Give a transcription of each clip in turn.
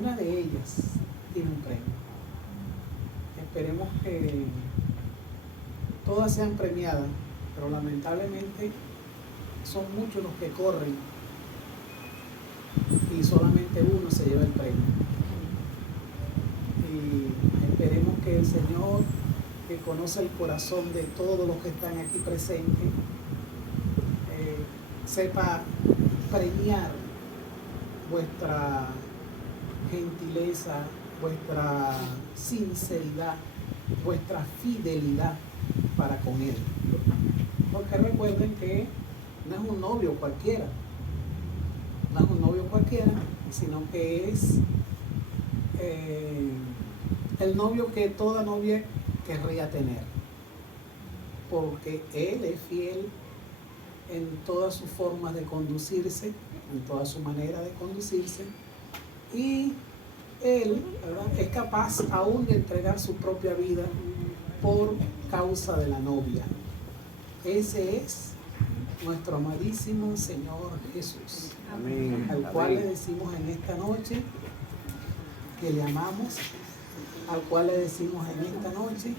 Una de ellas tiene un premio. Esperemos que todas sean premiadas, pero lamentablemente son muchos los que corren y solamente uno se lleva el premio. Y esperemos que el Señor, que conoce el corazón de todos los que están aquí presentes, sepa premiar vuestra gentileza, vuestra sinceridad, vuestra fidelidad para con Él. Porque recuerden que no es un novio cualquiera, no es un novio cualquiera, sino que es el novio que toda novia querría tener, porque Él es fiel en todas sus formas de conducirse, en toda su manera de conducirse, y Él, ¿verdad?, es capaz aún de entregar su propia vida por causa de la novia. Ese es nuestro amadísimo Señor Jesús, Amén. al cual le decimos en esta noche que le amamos, al cual le decimos en esta noche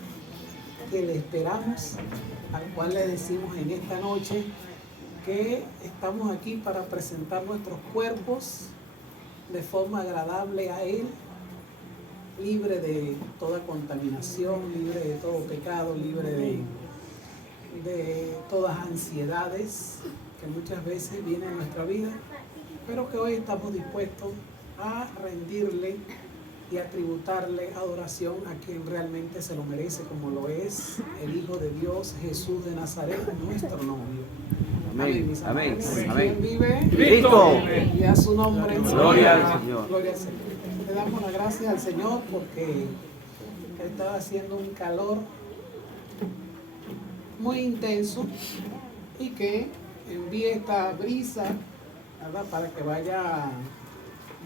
que le esperamos, al cual le decimos en esta noche que estamos aquí para presentar nuestros cuerpos de forma agradable a Él, libre de toda contaminación, libre de todo pecado, libre de todas ansiedades que muchas veces vienen a nuestra vida, pero que hoy estamos dispuestos a rendirle y a tributarle adoración a quien realmente se lo merece, como lo es el Hijo de Dios, Jesús de Nazaret, nuestro novio. Amén, mis Amén. amados. Amén. ¿Quién vive? Cristo. Y a su nombre. Gloria al Señor. Gloria al Señor. Le damos las gracias al Señor porque está haciendo un calor muy intenso y que envíe esta brisa, ¿verdad?, para que vaya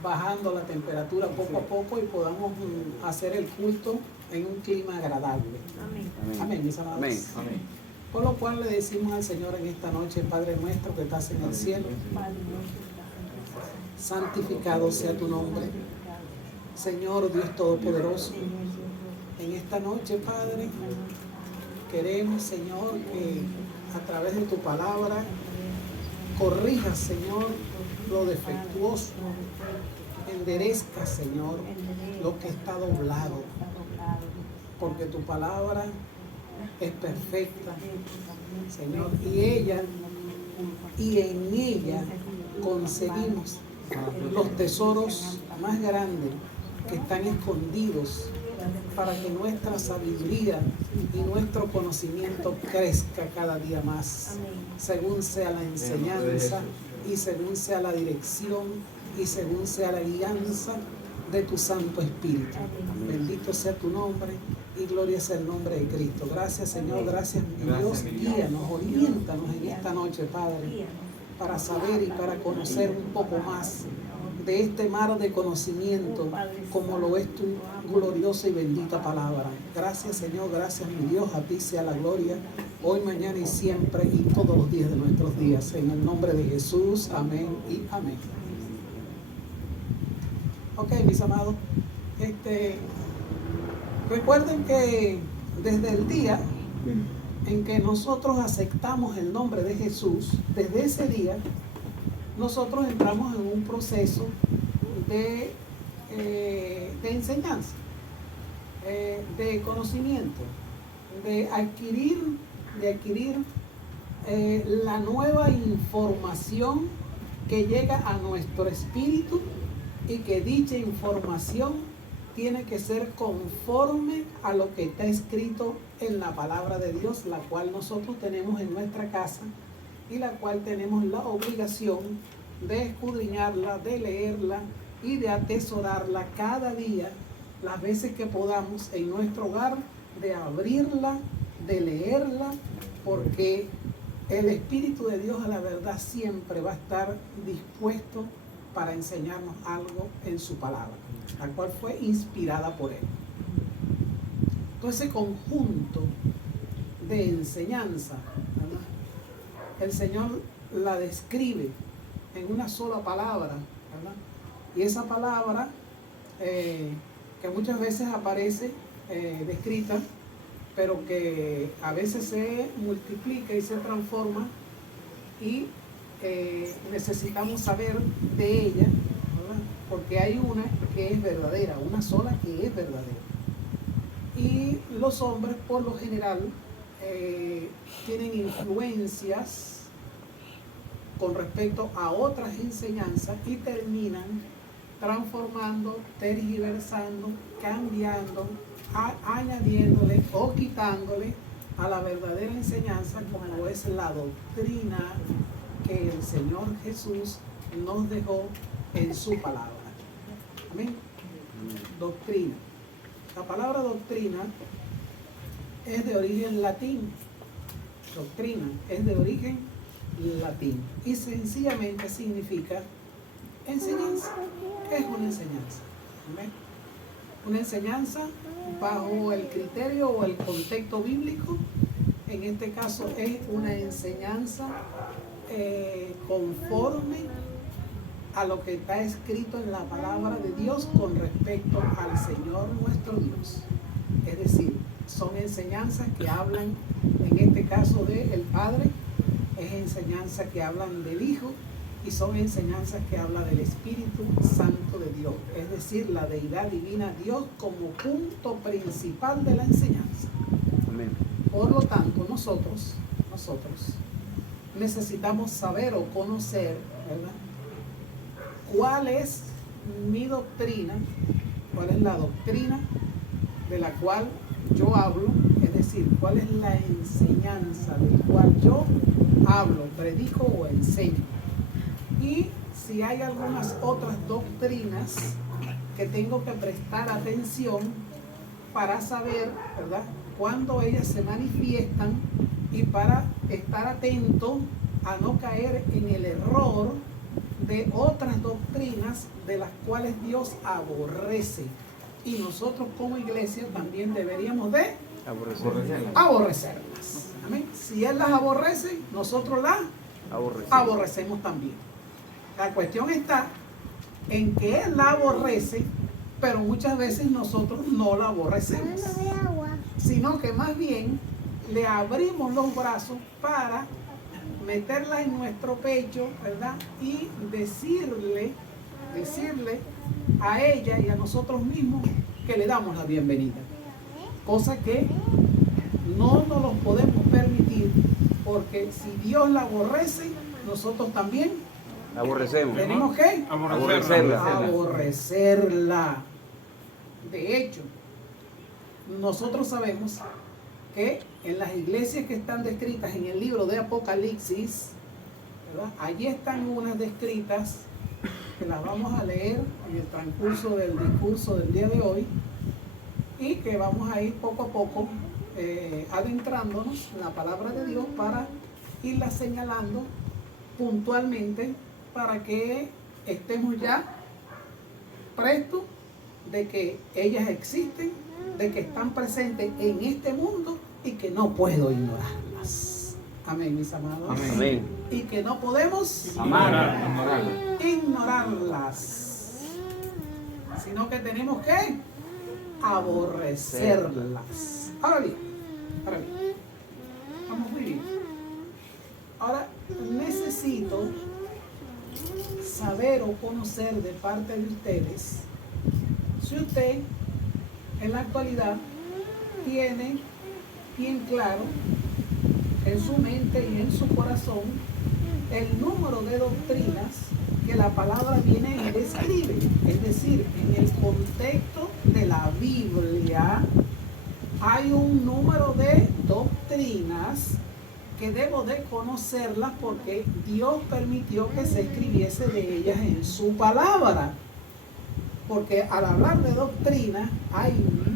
bajando la temperatura poco a poco y podamos hacer el culto en un clima agradable. Amén. Amén, mis amados. Amén. Amén. Por lo cual le decimos al Señor en esta noche: Padre nuestro que estás en el cielo, santificado sea tu nombre. Señor Dios Todopoderoso, en esta noche, Padre, queremos, Señor, que a través de tu palabra corrijas, Señor, lo defectuoso, enderezca, Señor, lo que está doblado, porque tu palabra es perfecta, Señor, y en ella concebimos los tesoros más grandes que están escondidos para que nuestra sabiduría y nuestro conocimiento crezca cada día más, según sea la enseñanza y según sea la dirección y según sea la guianza de tu Santo Espíritu. Bendito sea tu nombre y gloria sea el nombre de Cristo. Gracias, Señor, gracias, mi Dios. Guíanos, oriéntanos en esta noche, Padre, para saber y para conocer un poco más de este mar de conocimiento, como lo es tu gloriosa y bendita palabra. Gracias, Señor, gracias, mi Dios. A ti sea la gloria, hoy, mañana y siempre, y todos los días de nuestros días. En el nombre de Jesús, amén y amén. Ok, mis amados, recuerden que desde el día en que nosotros aceptamos el nombre de Jesús, desde ese día nosotros entramos en un proceso de enseñanza, de conocimiento, de adquirir la nueva información que llega a nuestro espíritu, y que dicha información tiene que ser conforme a lo que está escrito en la palabra de Dios, la cual nosotros tenemos en nuestra casa y la cual tenemos la obligación de escudriñarla, de leerla y de atesorarla cada día, las veces que podamos en nuestro hogar, de abrirla, de leerla, porque el Espíritu de Dios, a la verdad, siempre va a estar dispuesto para enseñarnos algo en su palabra, la cual fue inspirada por Él. Entonces, ese conjunto de enseñanza, ¿verdad?, el Señor la describe en una sola palabra, ¿verdad?, y esa palabra que muchas veces aparece descrita, pero que a veces se multiplica y se transforma, y necesitamos saber de ella, ¿verdad? Porque hay una que es verdadera, una sola que es verdadera. Y los hombres por lo general tienen influencias con respecto a otras enseñanzas y terminan transformando, tergiversando, cambiando, añadiéndole o quitándole a la verdadera enseñanza, como es la doctrina que el Señor Jesús nos dejó en su palabra. Amén. Doctrina. La palabra doctrina es de origen latín. Doctrina es de origen latín y sencillamente significa enseñanza. Es una enseñanza. ¿Amén? Una enseñanza bajo el criterio o el contexto bíblico. En este caso es una enseñanza conforme a lo que está escrito en la palabra de Dios con respecto al Señor nuestro Dios. Es decir, son enseñanzas que hablan, en este caso, del Padre, es enseñanzas que hablan del Hijo, y son enseñanzas que hablan del Espíritu Santo de Dios, es decir, la deidad divina, Dios como punto principal de la enseñanza. Amén. Por lo tanto, nosotros necesitamos saber o conocer, ¿verdad?, cuál es mi doctrina, cuál es la doctrina de la cual yo hablo, es decir, cuál es la enseñanza del cual yo hablo, predico o enseño. Y si hay algunas otras doctrinas que tengo que prestar atención para saber, ¿verdad?, cuándo ellas se manifiestan, y para estar atento a no caer en el error de otras doctrinas de las cuales Dios aborrece. Y nosotros como iglesia también deberíamos de aborrecerlas. Amén. Si Él las aborrece, nosotros las aborrecemos también. La cuestión está en que Él la aborrece, pero muchas veces nosotros no la aborrecemos, sino que más bien le abrimos los brazos para meterla en nuestro pecho, ¿verdad?, y decirle a ella y a nosotros mismos que le damos la bienvenida. Cosa que no nos lo podemos permitir, porque si Dios la aborrece, nosotros también aborrecemos. ¿Tenemos que? Aborrecerla. De hecho, nosotros sabemos que en las iglesias que están descritas en el libro de Apocalipsis, ¿verdad?, allí están unas descritas que las vamos a leer en el transcurso del discurso del día de hoy, y que vamos a ir poco a poco adentrándonos en la palabra de Dios para irla señalando puntualmente, para que estemos ya prestos de que ellas existen, de que están presentes en este mundo y que no puedo ignorarlas. Amén, mis amados. Amén. Y que no podemos ignorarlas, sino que tenemos que aborrecerlas. Ahora bien, vamos muy bien. Ahora necesito saber o conocer de parte de ustedes si usted en la actualidad tiene bien claro en su mente y en su corazón el número de doctrinas que la palabra viene y describe. Es decir, en el contexto de la Biblia hay un número de doctrinas que debo de conocerlas, porque Dios permitió que se escribiese de ellas en su palabra. Porque al hablar de doctrina, hay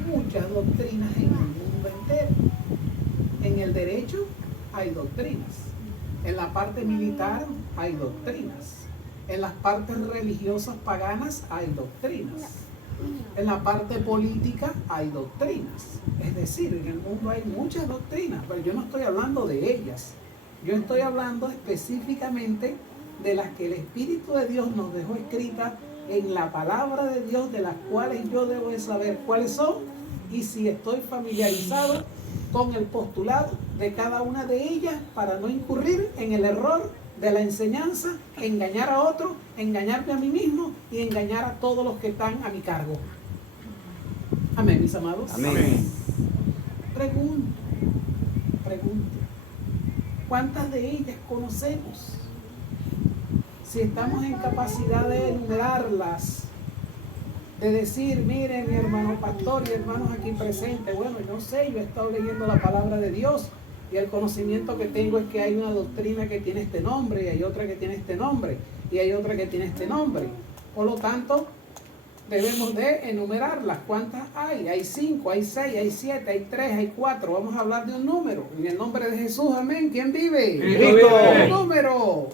muchas doctrinas en el mundo entero. En el derecho hay doctrinas. En la parte militar hay doctrinas. En las partes religiosas paganas hay doctrinas. En la parte política hay doctrinas. Es decir, en el mundo hay muchas doctrinas, pero yo no estoy hablando de ellas. Yo estoy hablando específicamente de las que el Espíritu de Dios nos dejó escritas en la palabra de Dios, de las cuales yo debo de saber cuáles son y si estoy familiarizado con el postulado de cada una de ellas para no incurrir en el error de la enseñanza, engañar a otro, engañarme a mí mismo y engañar a todos los que están a mi cargo. Amén, mis amados. Amén. Pregunto, ¿cuántas de ellas conocemos? Si estamos en capacidad de enumerarlas, de decir, miren, mi hermano pastor y hermanos aquí presentes, bueno, yo sé, yo he estado leyendo la palabra de Dios y el conocimiento que tengo es que hay una doctrina que tiene este nombre y hay otra que tiene este nombre y hay otra que tiene este nombre. Por lo tanto, debemos de enumerarlas. ¿Cuántas hay? Hay 5, hay 6, hay 7, hay 3, hay 4. Vamos a hablar de un número. En el nombre de Jesús, amén. ¿Quién vive? Cristo. Un número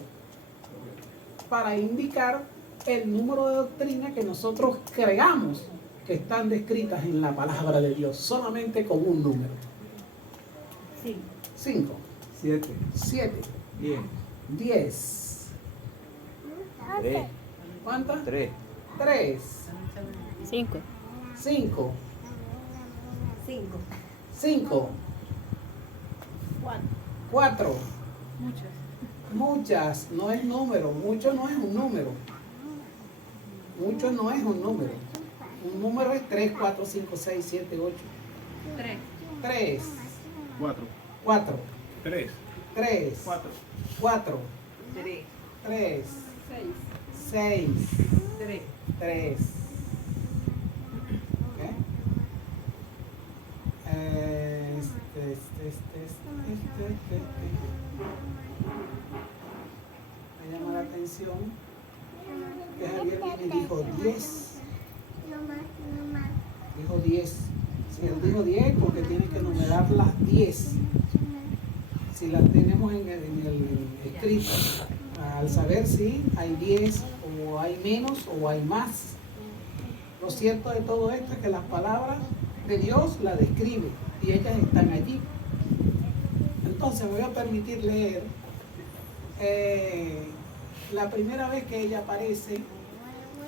para indicar el número de doctrina que nosotros creamos que están descritas en la palabra de Dios, solamente con un número. 5, 7, 7, 10, 10. 3, ¿Cuántas? 3, 3, 5. 5, 5, 4. Muchas, no es número, mucho no es un número. Mucho no es un número. Un número es 3, 4, 5, 6, 7, 8. 3, 4, 4, 3, 3, 4, 4, 3, 6, 3. Me llama la atención que Javier me dijo 10. Dijo 10. Si él dijo 10, porque tiene que numerar las 10. Si las tenemos en el escrito, al saber si hay 10 o hay menos o hay más. Lo cierto de todo esto es que las palabras de Dios la describe y ellas están allí. Entonces me voy a permitir leer la primera vez que ella aparece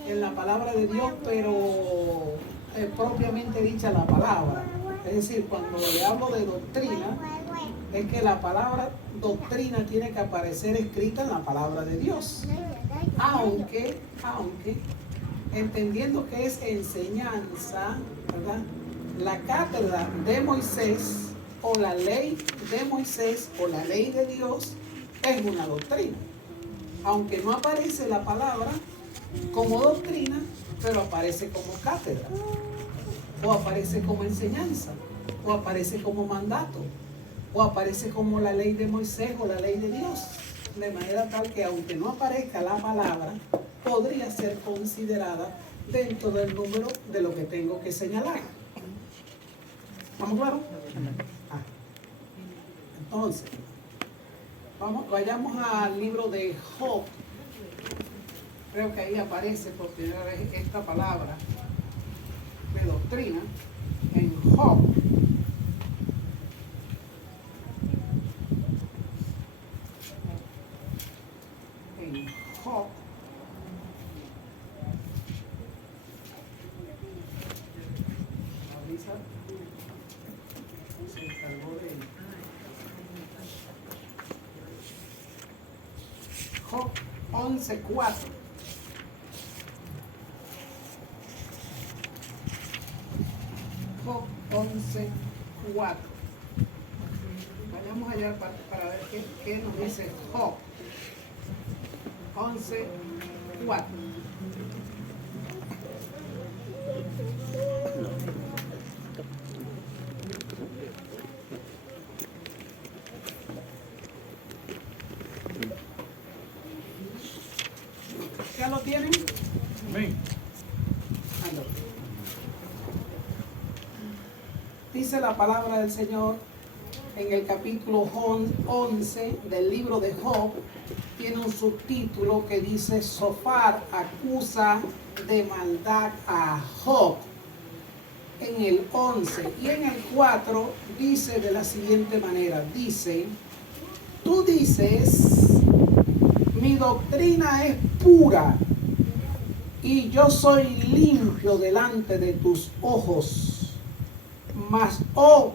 en la palabra de Dios, pero propiamente dicha la palabra. Es decir, cuando le hablo de doctrina, es que la palabra doctrina tiene que aparecer escrita en la palabra de Dios. Aunque, entendiendo que es enseñanza, ¿verdad? La cátedra de Moisés o la ley de Moisés o la ley de Dios es una doctrina. Aunque no aparece la palabra como doctrina, pero aparece como cátedra, o aparece como enseñanza, o aparece como mandato, o aparece como la ley de Moisés o la ley de Dios. De manera tal que aunque no aparezca la palabra, podría ser considerada dentro del número de lo que tengo que señalar. ¿Estamos claros? Entonces, vayamos al libro de Job. Creo que ahí aparece por primera vez esta palabra de doctrina en Job. En Job. Avisa. Se encargó de Job 11:4. Job 11:4. Vayamos allá para ver qué nos dice Job 11:4. ¿Ya lo tienen? amén. Ándale. Dice la palabra del Señor en el capítulo 11 del libro de Job. Tiene un subtítulo que dice: Sofar acusa de maldad a Job. En el 11 y en el 4 dice de la siguiente manera: dice, tú dices, mi doctrina es pura y yo soy limpio delante de tus ojos. Mas, oh,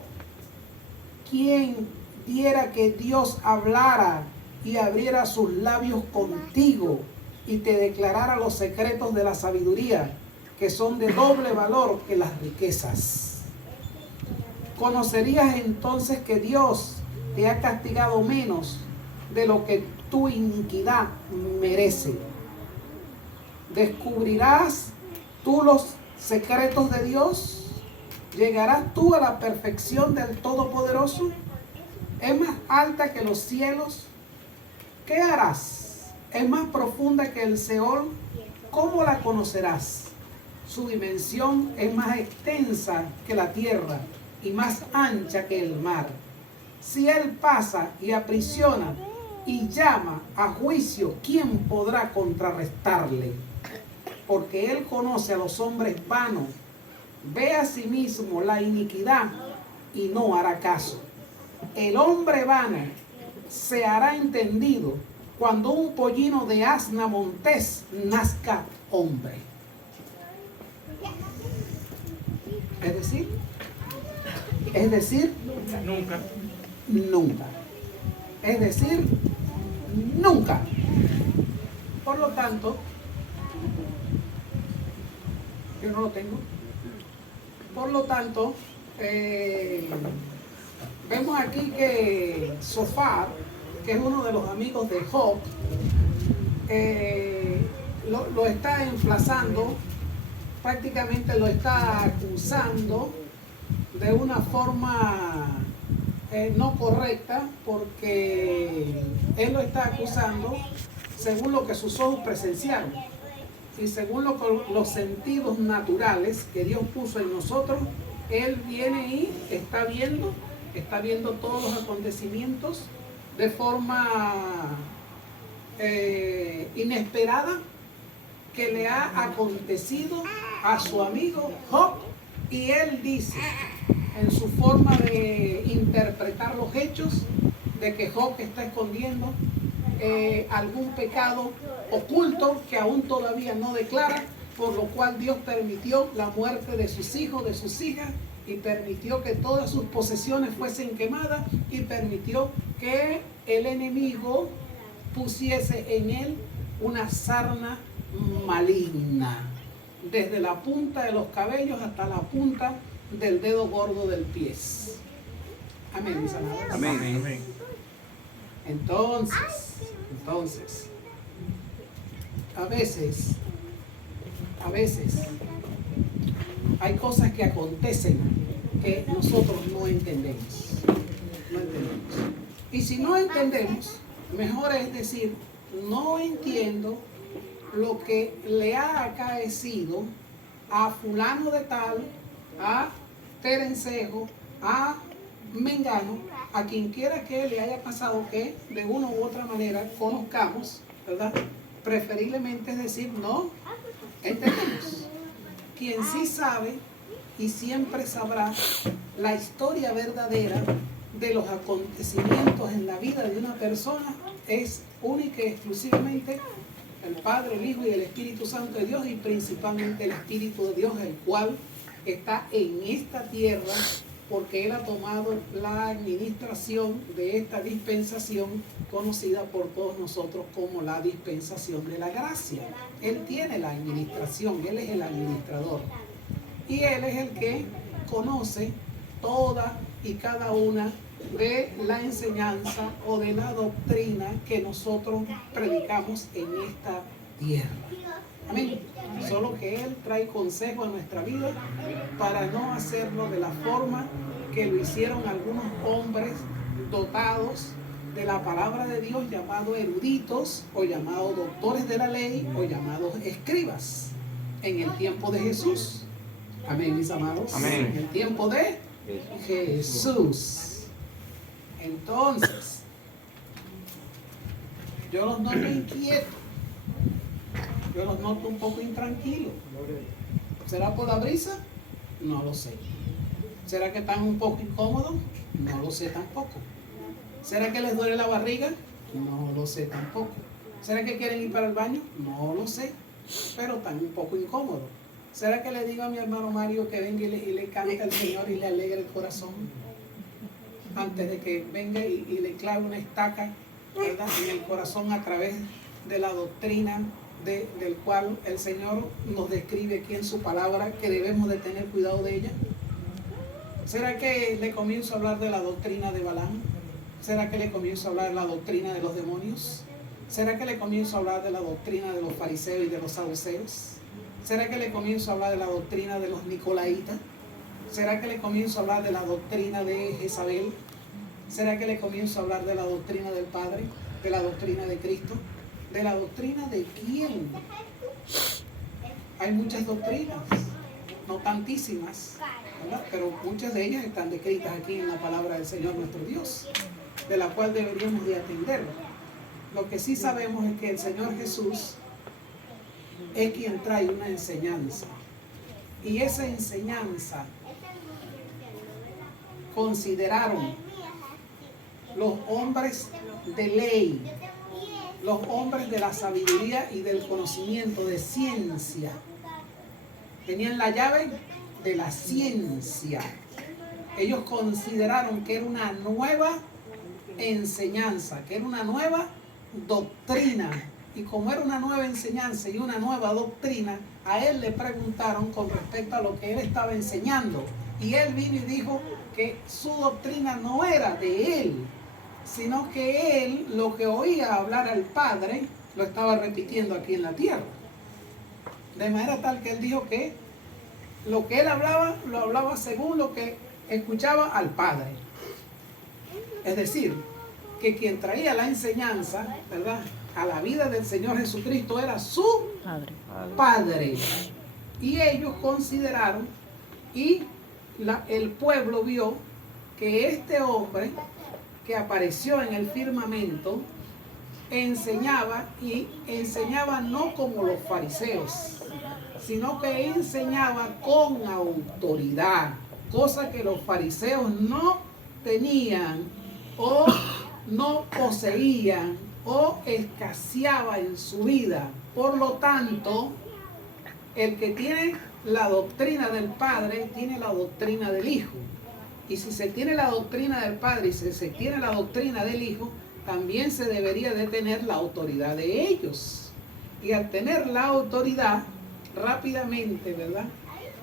quien diera que Dios hablara y abriera sus labios contigo y te declarara los secretos de la sabiduría, que son de doble valor que las riquezas. Conocerías entonces que Dios te ha castigado menos de lo que tu iniquidad merece. ¿Descubrirás tú los secretos de Dios? ¿Llegarás tú a la perfección del Todopoderoso? ¿Es más alta que los cielos? ¿Qué harás? ¿Es más profunda que el Seol? ¿Cómo la conocerás? Su dimensión es más extensa que la tierra y más ancha que el mar. Si Él pasa y aprisiona y llama a juicio, ¿quién podrá contrarrestarle? Porque Él conoce a los hombres vanos, ve a sí mismo la iniquidad y no hará caso. El hombre vano se hará entendido cuando un pollino de asna montés nazca hombre. Es decir, Nunca. nunca. Es decir, nunca. Por lo tanto, yo no lo tengo. Por lo tanto, vemos aquí que Sofar, que es uno de los amigos de Job, lo está emplazando, prácticamente lo está acusando de una forma no correcta, porque él lo está acusando según lo que sus ojos presenciaron y según los sentidos naturales que Dios puso en nosotros. Él viene y está viendo todos los acontecimientos de forma inesperada que le ha acontecido a su amigo Job, y él dice en su forma de interpretar los hechos de que Job está escondiendo algún pecado oculto que aún todavía no declara, por lo cual Dios permitió la muerte de sus hijos, de sus hijas, y permitió que todas sus posesiones fuesen quemadas, y permitió que el enemigo pusiese en él una sarna maligna, desde la punta de los cabellos hasta la punta del dedo gordo del pie. Amén, mis amados. Amén. Amén. Entonces, a veces, hay cosas que acontecen que nosotros no entendemos. Y si no entendemos, mejor es decir, no entiendo lo que le ha acaecido a fulano de tal, a Terencejo, a Mengano, a quien quiera que le haya pasado, que de una u otra manera conozcamos, ¿verdad? Preferiblemente es decir, no entendemos. Quien sí sabe y siempre sabrá la historia verdadera de los acontecimientos en la vida de una persona es única y exclusivamente el Padre, el Hijo y el Espíritu Santo de Dios, y principalmente el Espíritu de Dios, el cual está en esta tierra porque Él ha tomado la administración de esta dispensación conocida por todos nosotros como la dispensación de la gracia. Él tiene la administración, Él es el administrador, y Él es el que conoce toda y cada una de la enseñanza o de la doctrina que nosotros predicamos en esta tierra. Amén. Solo que Él trae consejo a nuestra vida para no hacerlo de la forma que lo hicieron algunos hombres dotados de la palabra de Dios, llamados eruditos o llamados doctores de la ley o llamados escribas en el tiempo de Jesús. Amén, mis amados. Amén. En el tiempo de Jesús. Entonces, yo los noto inquietos, yo los noto un poco intranquilos. ¿Será por la brisa? No lo sé. ¿Será que están un poco incómodos? No lo sé tampoco. ¿Será que les duele la barriga? No lo sé tampoco. ¿Será que quieren ir para el baño? No lo sé. pero tan un poco incómodo. ¿Será que le digo a mi hermano Mario que venga y le cante al Señor y le alegre el corazón? Antes de que venga y le clave una estaca, ¿verdad?, en el corazón a través de la doctrina del cual el Señor nos describe aquí en su palabra, que debemos de tener cuidado de ella. ¿Será que le comienzo a hablar de la doctrina de Balaam? ¿Será que le comienzo a hablar de la doctrina de los demonios? ¿Será que le comienzo a hablar de la doctrina de los fariseos y de los saduceos? ¿Será que le comienzo a hablar de la doctrina de los nicolaitas? ¿Será que le comienzo a hablar de la doctrina de Jezabel? ¿Será que le comienzo a hablar de la doctrina del Padre? ¿De la doctrina de Cristo? ¿De la doctrina de quién? Hay muchas doctrinas, no tantísimas, ¿verdad?, pero muchas de ellas están descritas aquí en la palabra del Señor nuestro Dios, de la cual deberíamos de atender. Lo que sí sabemos es que el Señor Jesús es quien trae una enseñanza, y esa enseñanza consideraron los hombres de ley, los hombres de la sabiduría y del conocimiento, de ciencia. Tenían la llave de la ciencia. Ellos consideraron que era una nueva enseñanza, que era una nueva doctrina. Y como era una nueva enseñanza y una nueva doctrina, a él le preguntaron con respecto a lo que él estaba enseñando. Y él vino y dijo que su doctrina no era de él, sino que él lo que oía hablar al Padre lo estaba repitiendo aquí en la tierra. De manera tal que él dijo que lo que él hablaba, lo hablaba según lo que escuchaba al Padre. Es decir, que quien traía la enseñanza, ¿verdad?, a la vida del Señor Jesucristo era su Padre. Y ellos consideraron, y el pueblo vio que este hombre que apareció en el firmamento enseñaba, y enseñaba no como los fariseos, sino que enseñaba con autoridad, cosa que los fariseos no tenían o no poseían o escaseaba en su vida. Por lo tanto, el que tiene la doctrina del Padre tiene la doctrina del Hijo. Y si se tiene la doctrina del Padre y si se tiene la doctrina del Hijo, también se debería de tener la autoridad de ellos. Y al tener la autoridad, rápidamente, ¿verdad?,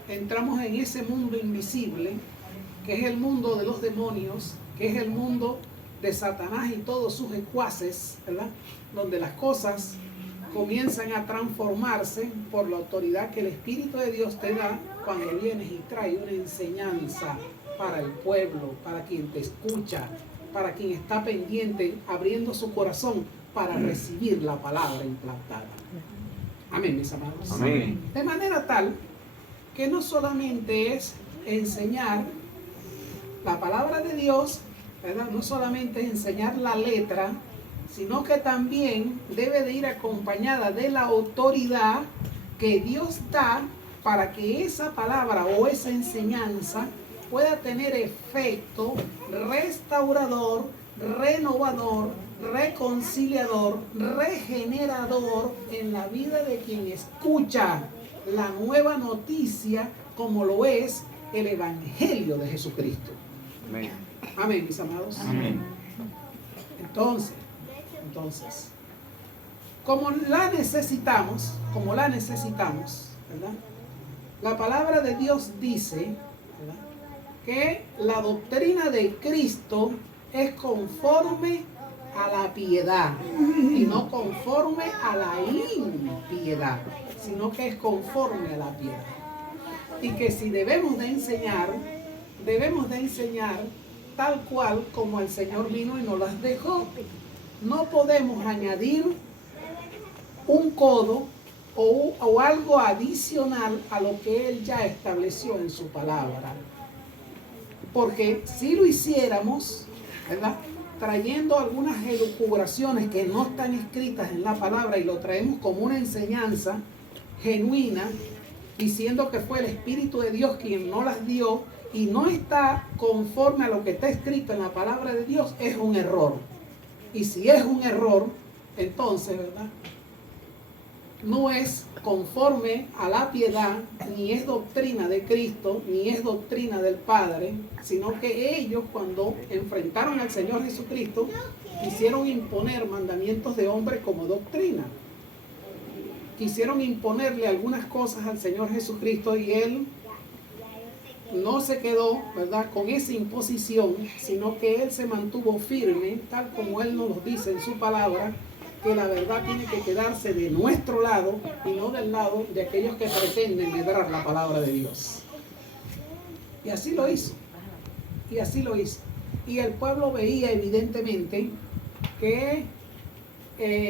entramos en ese mundo invisible, que es el mundo de los demonios, que es el mundo de Satanás y todos sus secuaces, ¿verdad?, donde las cosas comienzan a transformarse por la autoridad que el Espíritu de Dios te da cuando vienes y trae una enseñanza para el pueblo, para quien te escucha, para quien está pendiente, abriendo su corazón para recibir la palabra implantada. Amén, mis amados. Amén. De manera tal que no solamente es enseñar la palabra de Dios, ¿verdad?, no solamente es enseñar la letra, sino que también debe de ir acompañada de la autoridad que Dios da para que esa palabra o esa enseñanza pueda tener efecto restaurador, renovador, reconciliador, regenerador en la vida de quien escucha la nueva noticia, como lo es el Evangelio de Jesucristo. Amén. Amén, mis amados. Amén. Entonces, como la necesitamos, ¿verdad?, la palabra de Dios dice, ¿verdad?, que la doctrina de Cristo es conforme a la piedad y no conforme a la impiedad, sino que es conforme a la piedad. Y que si debemos de enseñar tal cual como el Señor vino y nos las dejó. No podemos añadir un codo o algo adicional a lo que Él ya estableció en su palabra. Porque si lo hiciéramos, ¿verdad?, trayendo algunas elucubraciones que no están escritas en la palabra y lo traemos como una enseñanza genuina, diciendo que fue el Espíritu de Dios quien nos las dio y no está conforme a lo que está escrito en la palabra de Dios, es un error. Y si es un error, entonces, ¿verdad?, no es conforme a la piedad, ni es doctrina de Cristo, ni es doctrina del Padre, sino que ellos, cuando enfrentaron al Señor Jesucristo, quisieron imponer mandamientos de hombres como doctrina. Quisieron imponerle algunas cosas al Señor Jesucristo y Él no se quedó, ¿verdad?, con esa imposición, sino que Él se mantuvo firme, tal como Él nos lo dice en su palabra, que la verdad tiene que quedarse de nuestro lado y no del lado de aquellos que pretenden medrar la palabra de Dios. Y así lo hizo. Y así lo hizo. Y el pueblo veía evidentemente que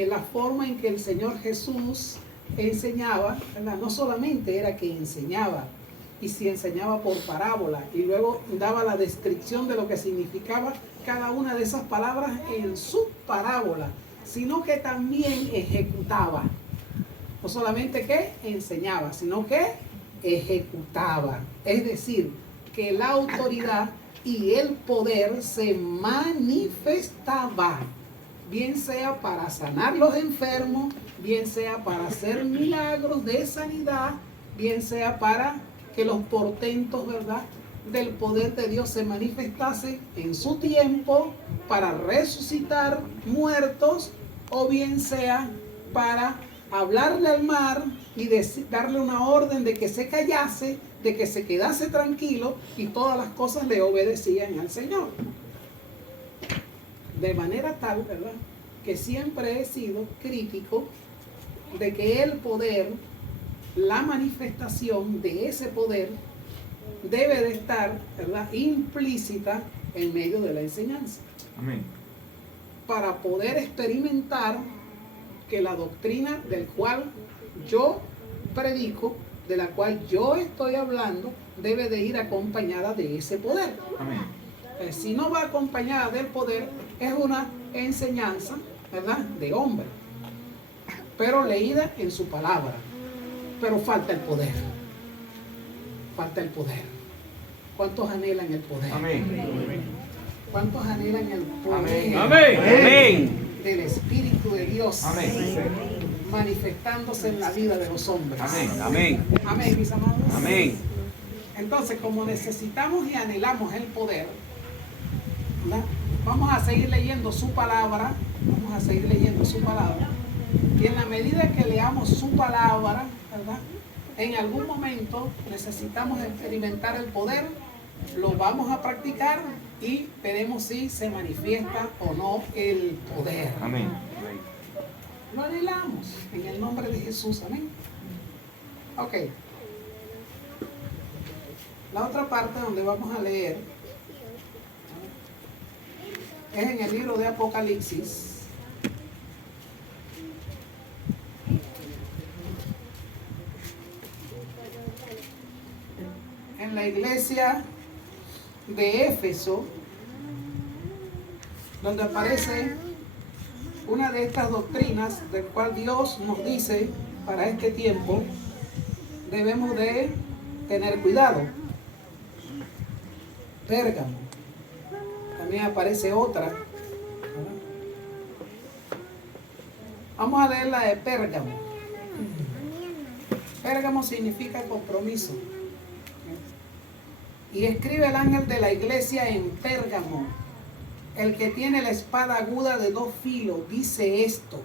la forma en que el Señor Jesús enseñaba, ¿verdad?, no solamente era que enseñaba, y si enseñaba por parábola, y luego daba la descripción de lo que significaba cada una de esas palabras en su parábola, sino que también ejecutaba. No solamente que enseñaba, sino que ejecutaba. Es decir, que la autoridad y el poder se manifestaba, bien sea para sanar los enfermos, bien sea para hacer milagros de sanidad, bien sea para que los portentos, ¿verdad?, del poder de Dios se manifestase en su tiempo para resucitar muertos, o bien sea para hablarle al mar y darle una orden de que se callase, de que se quedase tranquilo, y todas las cosas le obedecían al Señor. De manera tal, ¿verdad?, que siempre he sido crítico de que el poder, la manifestación de ese poder debe de estar, ¿verdad?, implícita en medio de la enseñanza. Amén. Para poder experimentar que la doctrina del cual yo predico, de la cual yo estoy hablando, debe de ir acompañada de ese poder. Amén. Si no va acompañada del poder, es una enseñanza, ¿verdad?, de hombre, pero leída en su palabra. Pero falta el poder. Falta el poder. ¿Cuántos anhelan el poder? Amén. ¿Cuántos anhelan el poder? Amén. Amén. Del Espíritu de Dios? Amén. Manifestándose en la vida de los hombres. Amén. Amén. Amén, mis amados. Amén. Entonces, como necesitamos y anhelamos el poder, ¿verdad?, vamos a seguir leyendo su palabra. Vamos a seguir leyendo su palabra. Y en la medida que leamos su palabra, ¿verdad?, en algún momento necesitamos experimentar el poder, lo vamos a practicar y veremos si se manifiesta o no el poder. Amén. Lo anhelamos en el nombre de Jesús. Amén. Ok. La otra parte donde vamos a leer es en el libro de Apocalipsis. En la iglesia de Éfeso, donde aparece una de estas doctrinas del cual Dios nos dice para este tiempo debemos de tener cuidado. Pérgamo. También aparece otra. Vamos a leer la de Pérgamo. Pérgamo significa compromiso. Y escribe el ángel de la iglesia en Pérgamo, el que tiene la espada aguda de 2 filos, dice esto: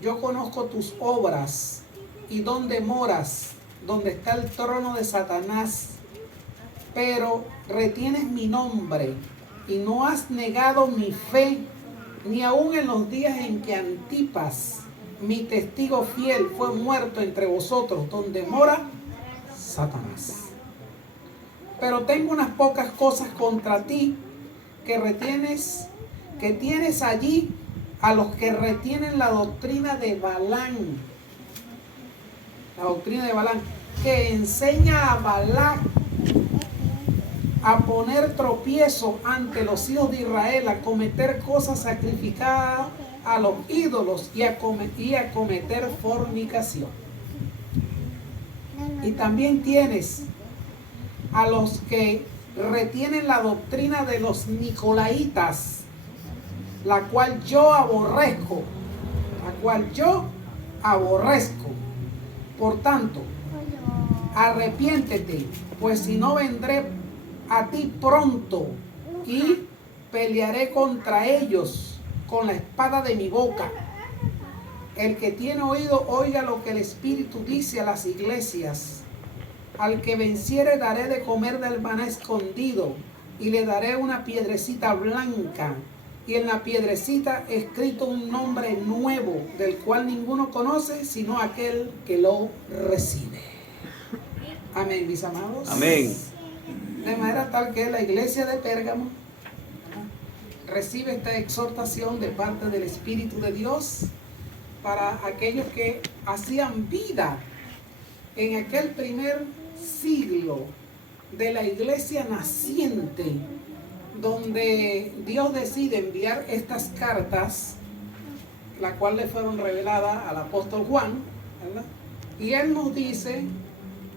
yo conozco tus obras y dónde moras, donde está el trono de Satanás, pero retienes mi nombre y no has negado mi fe, ni aun en los días en que Antipas, mi testigo fiel, fue muerto entre vosotros, donde mora Satanás. Pero tengo unas pocas cosas contra ti, que tienes allí a los que retienen la doctrina de Balaam. La doctrina de Balaam, que enseña a Balac a poner tropiezo ante los hijos de Israel, a cometer cosas sacrificadas a los ídolos y a cometer fornicación. Y también tienes a los que retienen la doctrina de los nicolaitas, la cual yo aborrezco, Por tanto, arrepiéntete, pues si no vendré a ti pronto y pelearé contra ellos con la espada de mi boca. El que tiene oído, oiga lo que el Espíritu dice a las iglesias. Al que venciere daré de comer del maná escondido, y le daré una piedrecita blanca, y en la piedrecita escrito un nombre nuevo, del cual ninguno conoce, sino aquel que lo recibe. Amén, mis amados. Amén. De manera tal que la iglesia de Pérgamo recibe esta exhortación de parte del Espíritu de Dios para aquellos que hacían vida en aquel primer siglo de la iglesia naciente, donde Dios decide enviar estas cartas, las cuales le fueron reveladas al apóstol Juan, ¿verdad? Y él nos dice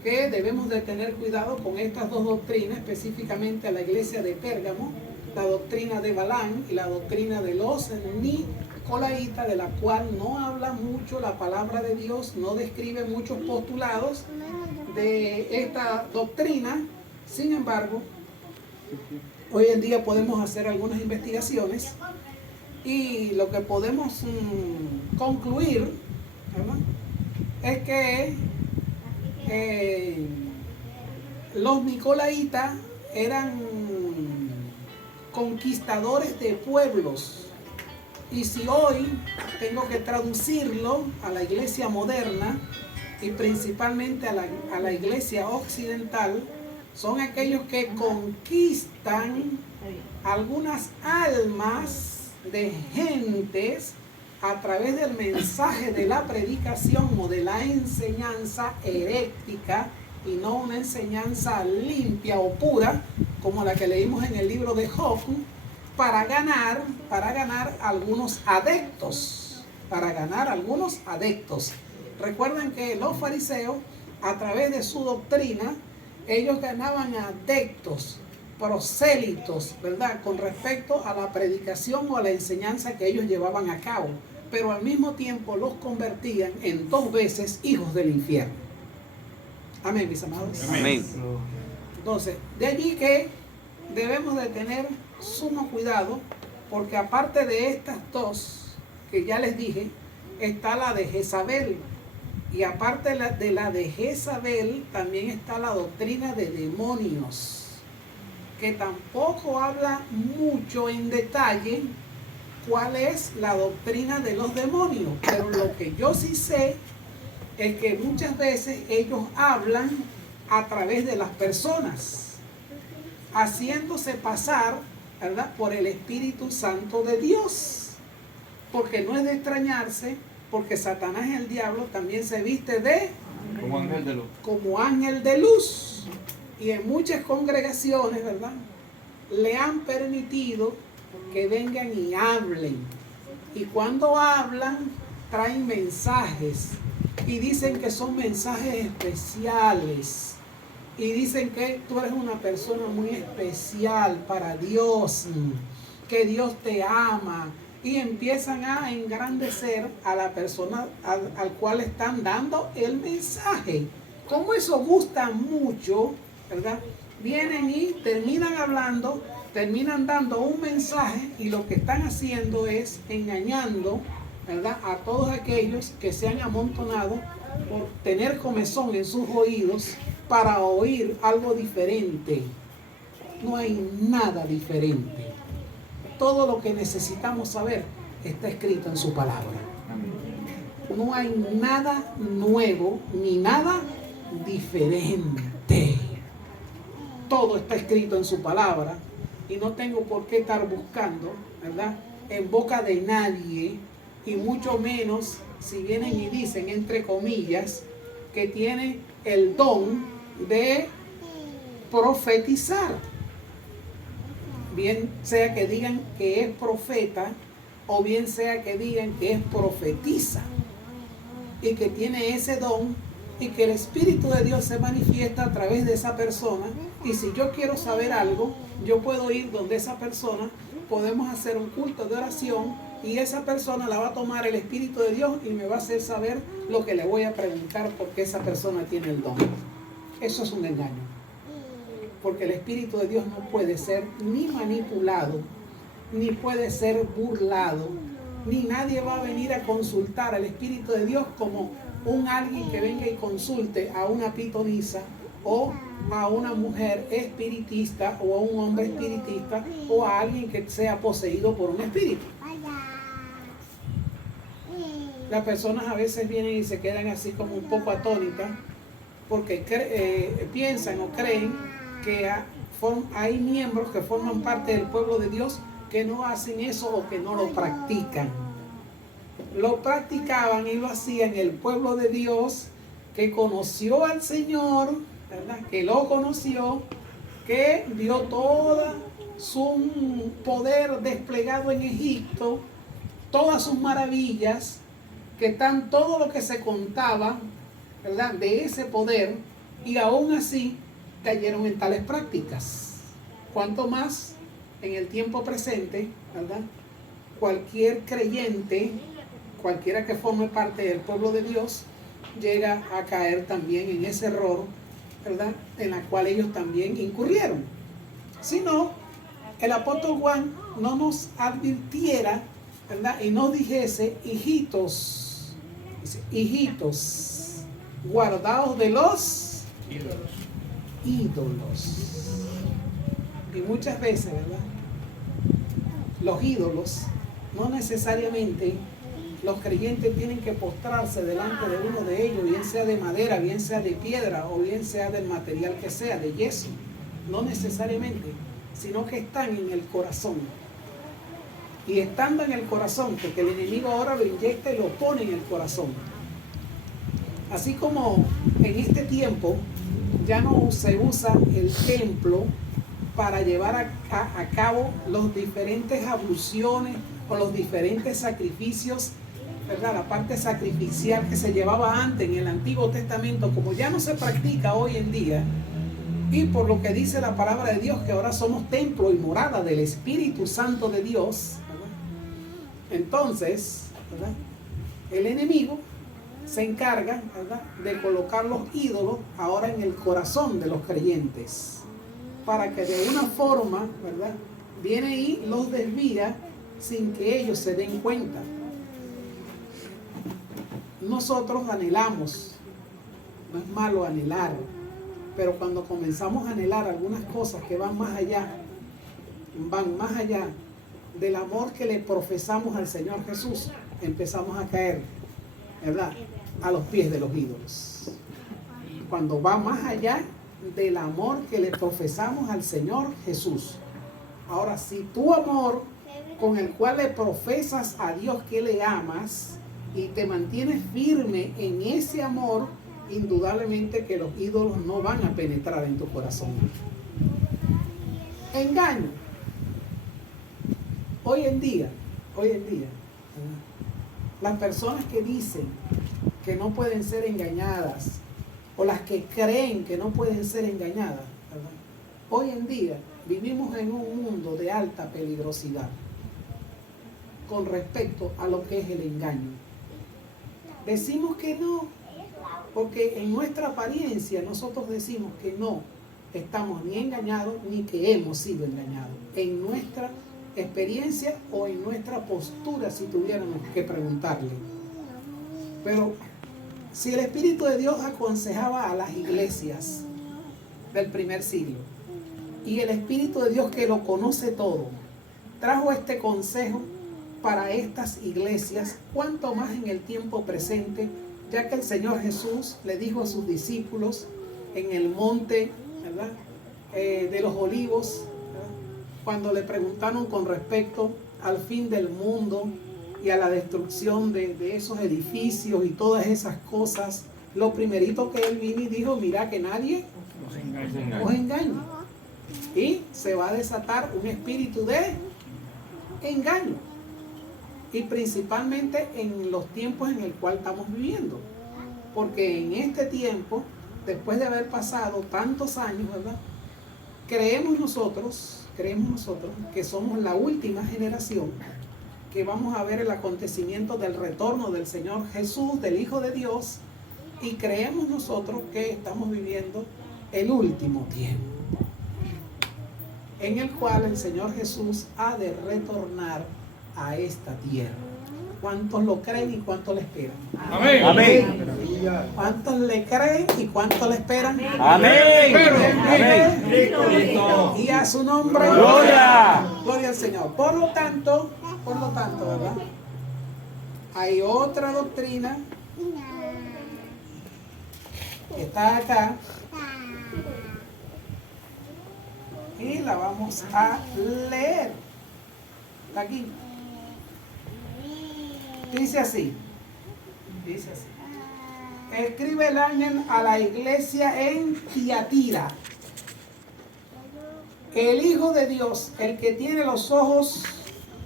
que debemos de tener cuidado con estas dos doctrinas, específicamente a la iglesia de Pérgamo, la doctrina de Balaam y la doctrina de los Nicolaitas, de la cual no habla mucho la palabra de Dios, no describe muchos postulados de esta doctrina. Sin embargo, hoy en día podemos hacer algunas investigaciones y lo que podemos concluir, ¿verdad?, es que los Nicolaitas eran conquistadores de pueblos. Y si hoy tengo que traducirlo a la iglesia moderna y principalmente a la iglesia occidental, son aquellos que conquistan algunas almas de gentes a través del mensaje de la predicación o de la enseñanza herética, y no una enseñanza limpia o pura como la que leímos en el libro de Job, para ganar algunos adeptos, Recuerden que los fariseos, a través de su doctrina, ellos ganaban adeptos, prosélitos, ¿verdad?, con respecto a la predicación o a la enseñanza que ellos llevaban a cabo, pero al mismo tiempo los convertían en 2 veces hijos del infierno. Amén, mis amados. Amén. Entonces, de allí que debemos de tener sumo cuidado, porque aparte de estas dos que ya les dije, está la de Jezabel. Y aparte de la de Jezabel, también está la doctrina de demonios, que tampoco habla mucho en detalle cuál es la doctrina de los demonios. Pero lo que yo sí sé es que muchas veces ellos hablan a través de las personas, haciéndose pasar, ¿verdad?, por el Espíritu Santo de Dios. Porque no es de extrañarse, porque Satanás, el diablo, también se viste como ángel de luz. Como ángel de luz. Y en muchas congregaciones, ¿verdad?, le han permitido que vengan y hablen. Y cuando hablan, traen mensajes. Y dicen que son mensajes especiales. Y dicen que tú eres una persona muy especial para Dios, que Dios te ama. Y empiezan a engrandecer a la persona al cual están dando el mensaje. Como eso gusta mucho, ¿verdad? Vienen y terminan hablando, terminan dando un mensaje, y lo que están haciendo es engañando, ¿verdad?, a todos aquellos que se han amontonado por tener comezón en sus oídos para oír algo diferente. No hay nada diferente. Todo lo que necesitamos saber está escrito en su palabra. No hay nada nuevo ni nada diferente. Todo está escrito en su palabra, y no tengo por qué estar buscando, ¿verdad?, en boca de nadie, y mucho menos si vienen y dicen, entre comillas, que tiene el don de profetizar. Bien sea que digan que es profeta, o bien sea que digan que es profetiza, y que tiene ese don, y que el Espíritu de Dios se manifiesta a través de esa persona. Y si yo quiero saber algo, yo puedo ir donde esa persona, podemos hacer un culto de oración, y esa persona la va a tomar el Espíritu de Dios y me va a hacer saber lo que le voy a preguntar porque esa persona tiene el don. Eso es un engaño. Porque el Espíritu de Dios no puede ser ni manipulado, ni puede ser burlado, ni nadie va a venir a consultar al Espíritu de Dios como un alguien que venga y consulte a una pitonisa o a una mujer espiritista o a un hombre espiritista o a alguien que sea poseído por un espíritu. Las personas a veces vienen y se quedan así como un poco atónitas porque piensan o creen que hay miembros que forman parte del pueblo de Dios que no hacen eso o que no lo practican. Lo practicaban y lo hacían el pueblo de Dios que conoció al Señor, ¿verdad? Que lo conoció, que vio todo su poder desplegado en Egipto, todas sus maravillas, que están todo lo que se contaba, ¿verdad? De ese poder, y aún así cayeron en tales prácticas. Cuanto más en el tiempo presente, ¿verdad? Cualquier creyente, cualquiera que forme parte del pueblo de Dios, llega a caer también en ese error, ¿verdad? En la cual ellos también incurrieron. Si no, el apóstol Juan no nos advirtiera, ¿verdad? Y nos dijese, hijitos, guardaos de los ídolos. Y muchas veces, ¿verdad? Los ídolos, no necesariamente los creyentes tienen que postrarse delante de uno de ellos, bien sea de madera, bien sea de piedra o bien sea del material que sea, de yeso. No necesariamente, sino que están en el corazón. Y estando en el corazón, porque el enemigo ahora lo inyecta y lo pone en el corazón. Así como en este tiempo ya no se usa el templo para llevar a cabo los diferentes abluciones o los diferentes sacrificios, ¿verdad? La parte sacrificial que se llevaba antes en el Antiguo Testamento, como ya no se practica hoy en día, y por lo que dice la palabra de Dios, que ahora somos templo y morada del Espíritu Santo de Dios, ¿verdad? Entonces, ¿verdad? El enemigo se encarga, ¿verdad?, de colocar los ídolos ahora en el corazón de los creyentes, para que de una forma, ¿verdad?, viene y los desvía sin que ellos se den cuenta. Nosotros anhelamos, no es malo anhelar, pero cuando comenzamos a anhelar algunas cosas que van más allá del amor que le profesamos al Señor Jesús, empezamos a caer, ¿verdad?, a los pies de los ídolos. Cuando va más allá del amor que le profesamos al Señor Jesús. Ahora, si tu amor con el cual le profesas a Dios que le amas y te mantienes firme en ese amor, indudablemente que los ídolos no van a penetrar en tu corazón. Engaño. Hoy en día, las personas que dicen que no pueden ser engañadas, o las que creen que no pueden ser engañadas, ¿verdad? Hoy en día vivimos en un mundo de alta peligrosidad con respecto a lo que es el engaño. Decimos que no, porque en nuestra apariencia nosotros decimos que no estamos ni engañados ni que hemos sido engañados. En nuestra experiencia o en nuestra postura, si tuviéramos que preguntarle. Pero si el Espíritu de Dios aconsejaba a las iglesias del primer siglo, y el Espíritu de Dios, que lo conoce todo, trajo este consejo para estas iglesias, cuanto más en el tiempo presente, ya que el Señor Jesús le dijo a sus discípulos en el monte, ¿verdad?, de los olivos, ¿verdad?, cuando le preguntaron con respecto al fin del mundo y a la destrucción de esos edificios y todas esas cosas, lo primerito que él vino y dijo: mira que nadie os engañe. Y se va a desatar un espíritu de engaño. Y principalmente en los tiempos en el cual estamos viviendo. Porque en este tiempo, después de haber pasado tantos años, ¿verdad?, creemos nosotros que somos la última generación que vamos a ver el acontecimiento del retorno del Señor Jesús, del Hijo de Dios, y creemos nosotros que estamos viviendo el último tiempo, en el cual el Señor Jesús ha de retornar a esta tierra. ¿Cuántos lo creen y cuántos le esperan? Amén. Amén. ¿Cuántos le creen y cuántos le esperan? Amén. Amén. Y a su nombre, Gloria. gloria al Señor. Por lo tanto, ¿verdad? Hay otra doctrina que está acá y la vamos a leer. Está aquí. Dice así. Escribe el ángel a la iglesia en Tiatira. El Hijo de Dios, el que tiene los ojos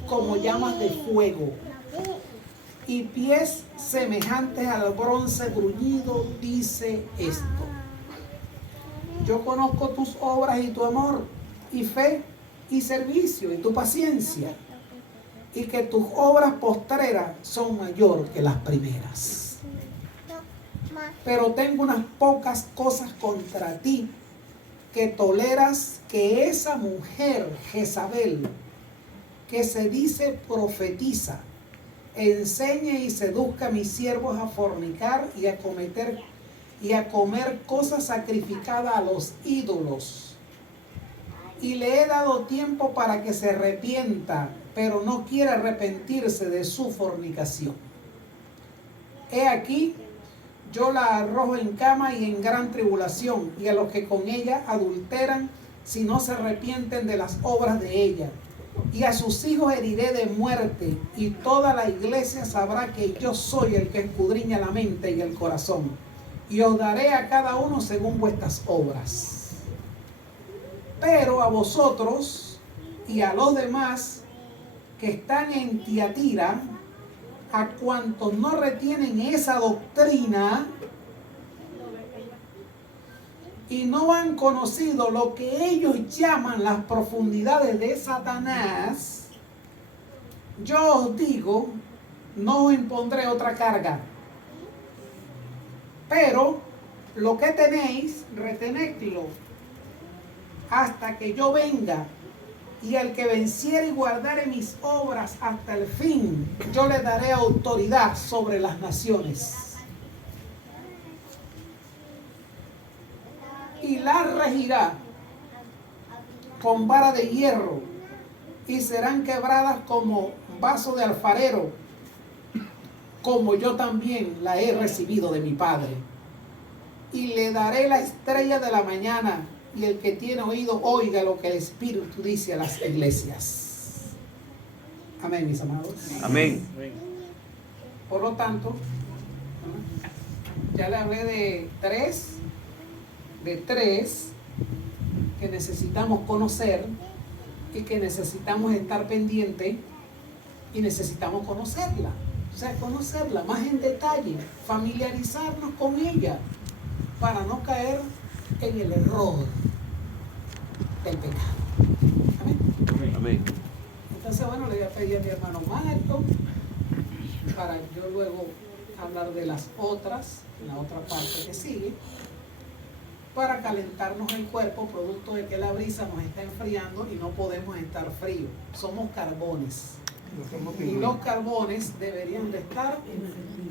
como llamas de fuego y pies semejantes al bronce bruñido, dice esto: yo conozco tus obras y tu amor y fe y servicio y tu paciencia, y que tus obras postreras son mayor que las primeras. Pero tengo unas pocas cosas contra ti, que toleras que esa mujer Jezabel, que se dice profetiza, enseñe y seduzca a mis siervos a fornicar y a comer cosas sacrificadas a los ídolos. Y le he dado tiempo para que se arrepienta, pero no quiere arrepentirse de su fornicación. He aquí, yo la arrojo en cama y en gran tribulación, y a los que con ella adulteran, si no se arrepienten de las obras de ella. Y a sus hijos heriré de muerte, y toda la iglesia sabrá que yo soy el que escudriña la mente y el corazón, y os daré a cada uno según vuestras obras. Pero a vosotros y a los demás que están en Tiatira, a cuantos no retienen esa doctrina y no han conocido lo que ellos llaman las profundidades de Satanás, yo os digo, no os impondré otra carga. Pero lo que tenéis, retenedlo hasta que yo venga. Y al que venciere y guardare mis obras hasta el fin, yo le daré autoridad sobre las naciones. Y las regirá con vara de hierro, y serán quebradas como vaso de alfarero, como yo también la he recibido de mi Padre. Y le daré la estrella de la mañana. Y el que tiene oído, oiga lo que el Espíritu dice a las iglesias. Amén, mis amados. Amén. Por lo tanto, ya le hablé de tres que necesitamos conocer y que necesitamos estar pendientes y necesitamos conocerla. O sea, conocerla más en detalle, familiarizarnos con ella para no caer en el error del pecado. Amén. Amén. Entonces, bueno, le voy a pedir a mi hermano Marco para yo luego hablar de las otras, la otra parte que sigue, para calentarnos el cuerpo, producto de que la brisa nos está enfriando y no podemos estar fríos. Somos carbones. Y los carbones deberían de estar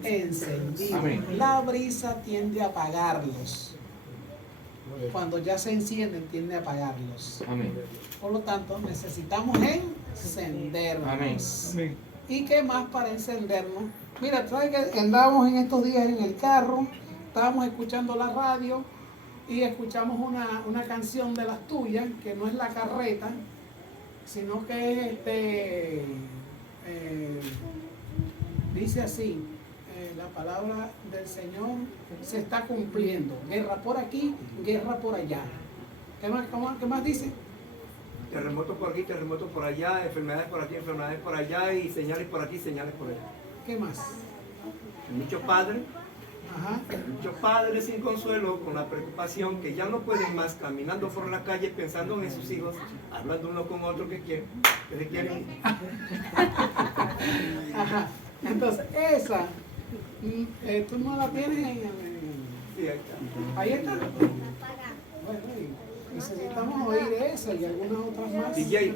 encendidos. Amén. La brisa tiende a apagarlos. Cuando ya se encienden, tiende a apagarlos. Amén. Por lo tanto, necesitamos encendernos. Amén. ¿Y qué más para encendernos? Mira, trae que andábamos en estos días en el carro, estábamos escuchando la radio y escuchamos una canción de las tuyas, que no es La Carreta, sino que es dice así: la palabra del Señor se está cumpliendo. Guerra por aquí, guerra por allá. ¿Qué más dice? Terremotos por aquí, terremotos por allá, enfermedades por aquí, enfermedades por allá, y señales por aquí, señales por allá. ¿Qué más? Muchos padres Ajá. Muchos padres sin consuelo con la preocupación que ya no pueden más caminando por la calle pensando en sus hijos, hablando uno con otro que se quieren. Ajá. Entonces, esa, tú no la tienes Sí, ahí está. ahí está. Bueno, y necesitamos oír esa y algunas otras más. DJ.